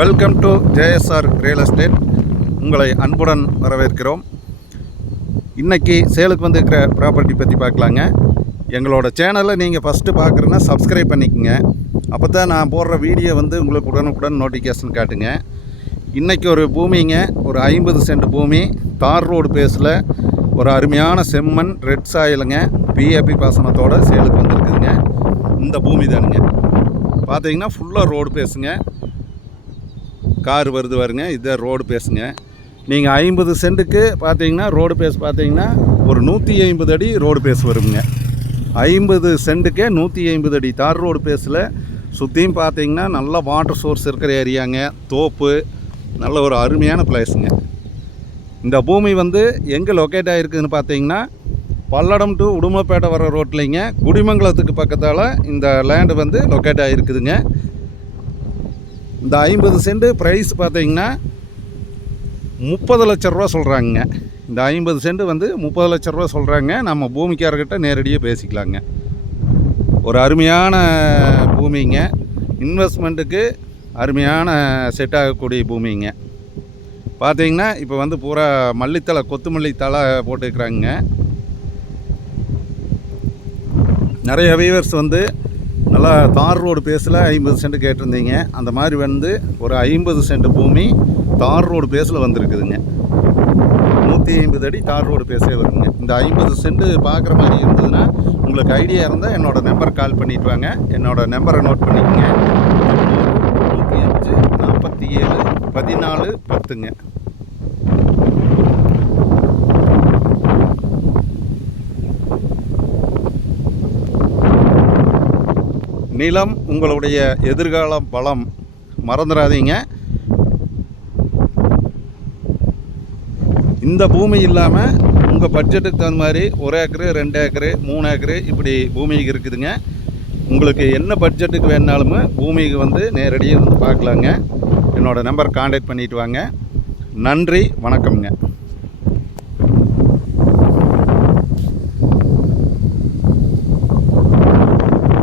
Welcome to JSR real estate. உங்களை அன்புடன் வரவேற்கிறோம். இன்றைக்கி சேலுக்கு வந்துருக்கிற ப்ராப்பர்ட்டி பற்றி பார்க்கலாங்க. எங்களோட சேனலை நீங்கள் ஃபஸ்ட்டு பார்க்குறேன்னா சப்ஸ்கிரைப் பண்ணிக்கோங்க. அப்போ தான் நான் போடுற வீடியோ உங்களுக்கு உடனுக்குடன் நோட்டிஃபிகேஷன் காட்டுங்க. இன்றைக்கி ஒரு பூமிங்க, ஒரு 50 சென்ட் பூமி, தார் ரோடு பேஸில் ஒரு அருமையான செம்மண் ரெட் சாயிலுங்க, பிஏபி பாசனத்தோட சேலுக்கு வந்துருக்குதுங்க. இந்த பூமி தானுங்க. பார்த்தீங்கன்னா ஃபுல்லாக ரோடு பேசுங்க, கார் வருது பாருங்க, இதுதான் ரோடு பேசுங்க. நீங்கள் 50 சென்ட்டுக்கு பார்த்தீங்கன்னா ரோடு பேஸ் பார்த்தீங்கன்னா ஒரு 150 அடி ரோடு பேஸ் வருங்க. 50 சென்ட்டுக்கே 150 அடி தார் ரோடு பேஸில் சுற்றியும் பார்த்தீங்கன்னா நல்ல வாட்டர் சோர்ஸ் இருக்கிற ஏரியாங்க, தோப்பு, நல்ல ஒரு அருமையான பிளேஸுங்க. இந்த பூமி எங்கே லொக்கேட் ஆகிருக்குதுன்னு பார்த்தீங்கன்னா பல்லடம் டு உடுமலைப்பேட்டை வர ரோட்லைங்க, குடிமங்கலத்துக்கு பக்கத்தால் இந்த லேண்டு லொக்கேட் ஆகிருக்குதுங்க. இந்த 50 சென்ட் ப்ரைஸ் பார்த்தீங்கன்னா 30 லட்ச ரூபா சொல்கிறாங்க. இந்த 50 சென்ட் 30 லட்ச ரூபா சொல்கிறாங்க. நம்ம பூமிக்காரர்கிட்ட நேரடியாக பேசிக்கலாங்க. ஒரு அருமையான பூமிங்க, இன்வெஸ்ட்மெண்ட்டுக்கு அருமையான செட் ஆகக்கூடிய பூமிங்க. பார்த்தீங்கன்னா இப்போ பூரா மல்லித்தலை, கொத்துமல்லி தலை போட்டுக்கிறாங்க. நிறைய வியூவர்ஸ் நல்லா தார் ரோடு பேஸில் 50 சென்ட் கேட்டிருந்தீங்க. அந்த மாதிரி ஒரு 50 சென்ட் பூமி தார் ரோடு பேஸில் வந்திருக்குதுங்க. 150 அடி தார் ரோடு பேஸே வருங்க. இந்த 50 சென்ட் பார்க்குற மாதிரி இருந்ததுன்னா உங்களுக்கு ஐடியா இருந்தால் என்னோடய நம்பர் கால் பண்ணிட்டு வாங்க. என்னோடய நம்பரை நோட் பண்ணிக்கோங்க. 95 47 14 10ங்க. நிலம் உங்களுடைய எதிர்கால பலம், மறந்துடாதீங்க. இந்த பூமி இல்லாமல் உங்கள் பட்ஜெட்டுக்கு தகுந்த மாதிரி 1 ஏக்கரு 2 ஏக்கரு 3 ஏக்கரு இப்படி பூமிக்கு இருக்குதுங்க. உங்களுக்கு என்ன பட்ஜெட்டுக்கு வேணாலும் பூமிக்கு நேரடியாக பார்க்கலாங்க. என்னோடய நம்பர் கான்டாக்ட் பண்ணிட்டு வாங்க. நன்றி, வணக்கம்ங்க.